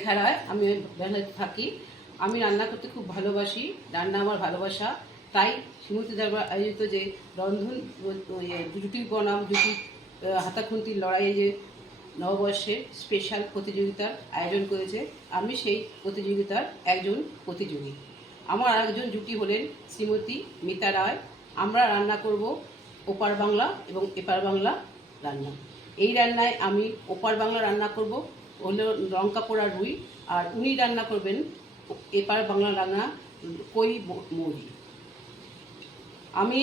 নমস্কার আমি বেলাতে থাকি। আমি রান্না করতে খুব ভালোবাসি রান্না আমার ভালোবাসা। তাই শ্রীমতী দরবার আয়োজিত যে রন্ধন ইয়ে, জুটি বনাম জুটি হাতাখুন্তির লড়াইয়ে যে নববর্ষে স্পেশাল প্রতিযোগিতার আয়োজন করেছে আমি সেই প্রতিযোগিতার একজন প্রতিযোগী। আমার আরেকজন জুটি হলেন শ্রীমতী মিতা রায়। আমরা রান্না করব ওপার বাংলা এবং এপার বাংলা রান্না। এই রান্নায় আমি ওপার বাংলা রান্না করব হলো লঙ্কা পোড়া রুই, আর উনি রান্না করবেন এপার বাংলা রান্না, কই মৌরি আমি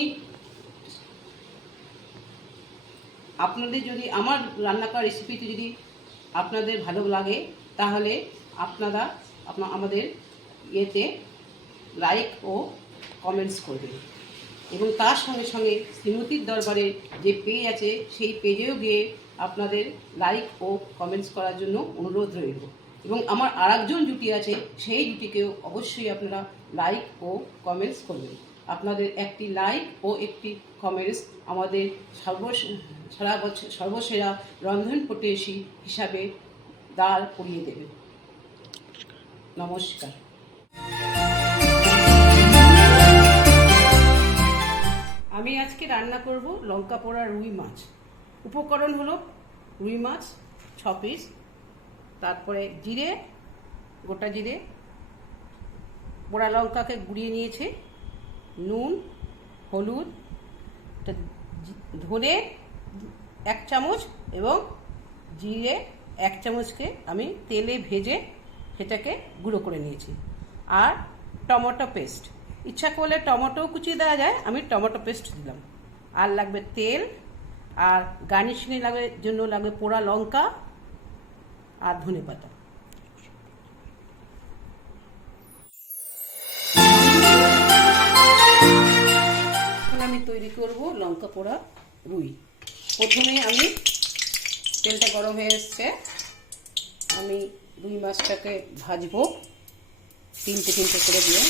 আপনাদের যদি, আমার রান্না করা রেসিপিটি যদি আপনাদের ভালো লাগে, তাহলে আপনারা আপনা, আমাদের ইয়েতে লাইক ও কমেন্টস করবেন। এবং তার সঙ্গে সঙ্গে শ্রীমতির দরবারে যে পেজ আছে, সেই পেজেও গিয়ে আপনাদের লাইক ও কমেন্টস করার জন্য অনুরোধ রইল। এবং আমার আরেকজন জুটি আছে, সেই জুটিকেও অবশ্যই আপনারা লাইক ও কমেন্টস করবেন। আপনাদের একটি লাইক ও একটি কমেন্টস আমাদের সর্বস, সারা বছর সর্বসেরা রন্ধন পটেশী হিসাবে দাঁড় করিয়ে দেবে। নমস্কার। আজকে রান্না করব লঙ্কা পোড়া রুই মাছ। উপকরণ হলো রুই মাছ, ছ পিস, তারপরে জিরে, গোটা জিরে, পোড়া লঙ্কাকে গুঁড়িয়ে নিয়েছে, নুন, হলুদ ধনে এক চামচ এবং জিরে এক চামচকে আমি তেলে ভেজে সেটাকে গুঁড়ো করে নিয়েছি। আর টমেটো পেস্ট। ইচ্ছা করলে টমেটো কুচিয়ে দেওয়া যায়, আমি টমেটো পেস্ট দিলাম। আর লাগবে তেল, আর গার্নিশিংয়ে লাগবে জন্য লাগবে পোড়া লঙ্কা, আর ধনে পাতা। আমি তৈরি করব লঙ্কা পোড়া রুই। প্রথমে আমি তেলটা গরম হয়ে এসছে। আমি রুই মাছটাকে ভাজবো, তিনটে তিনটে করে দিয়ে।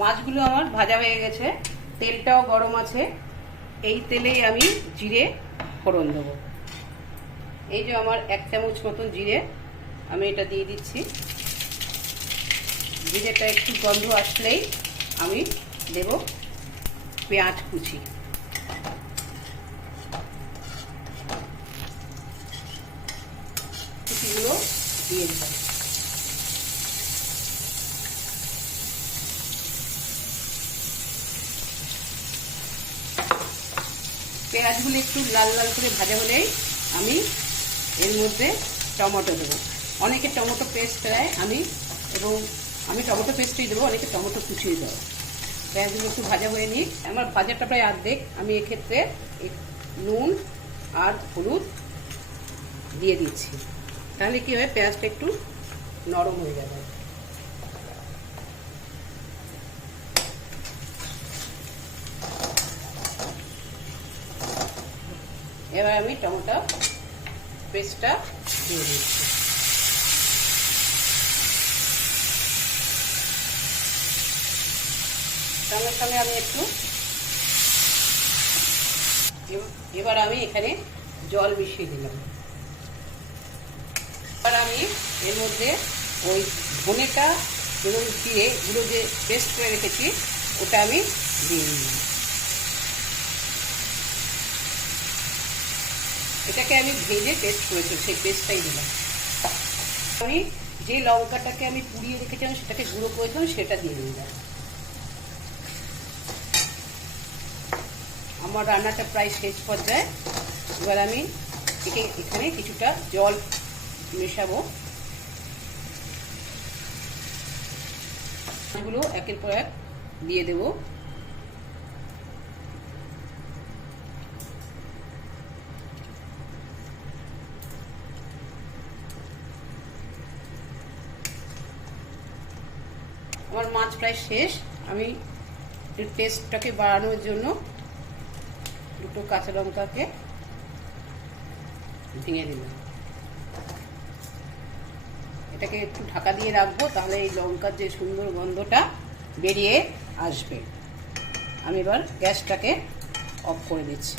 মাছগুলো আমার ভাজা হয়ে গেছে। তেলটাও গরম আছে। এই তেলেই আমি জিরে ফোড়ন দেবো। এই যে আমার এক চামচ মতন জিরে, আমি এটা দিয়ে দিচ্ছি। জিরেটা একটু গন্ধ আসলেই আমি দেব পেঁয়াজ কুচি। কুচিগুলো দিয়ে দিলাম। পেঁয়াজগুলো একটু লাল লাল করে ভাজা হলেই আমি এর মধ্যে টমেটো দেবো। অনেকে টমেটো পেস্ট দেয়, আমি এবং আমি টমেটো পেস্টই দেবো, অনেকে টমেটো কুচিয়ে দেবো। পেঁয়াজগুলো একটু ভাজা হয়ে নিই আমার ভাজাটা প্রায় অর্ধেক। আমি এক্ষেত্রে এক- নুন আর হলুদ দিয়ে দিচ্ছি। তাহলে কী হবে পেঁয়াজটা একটু নরম হয়ে যাবে। এবার আমি টমেটো পেস্টটা দিয়ে দিচ্ছি। সঙ্গে সঙ্গে আমি একটু এবার আমি এখানে জল মিশিয়ে দিলাম। এবার আমি এর মধ্যে ওই ধনেটা এবং দিয়ে গুঁড়ো যে পেস্ট করে রেখেছি, ওটা আমি দিয়ে দিলাম। এটাকে আমি ভেজে পেস্ট করেছি, সেই পেস্টটাই দিলাম। আমি যে লঙ্কাটাকে আমি পুড়িয়ে রেখেছিলাম, সেটাকে গুঁড়ো করেছিলাম, সেটা দিয়ে দিলাম। আমার রান্নাটা প্রায় শেষ পর্যায়ে। এবার আমি একে এখানে কিছুটা জল মেশাবো। এগুলো একের পর এক দিয়ে দেবো আমার মাছ প্রায় শেষ। আমি টেস্টটাকে বাড়ানোর জন্য দুটো কাঁচা লঙ্কাকে ভেঙে দিলাম। এটাকে একটু ঢাকা দিয়ে রাখব, তাহলে এই লঙ্কার যে সুন্দর গন্ধটা বেরিয়ে আসবে। আমি এবার গ্যাসটাকে অফ করে দিচ্ছি।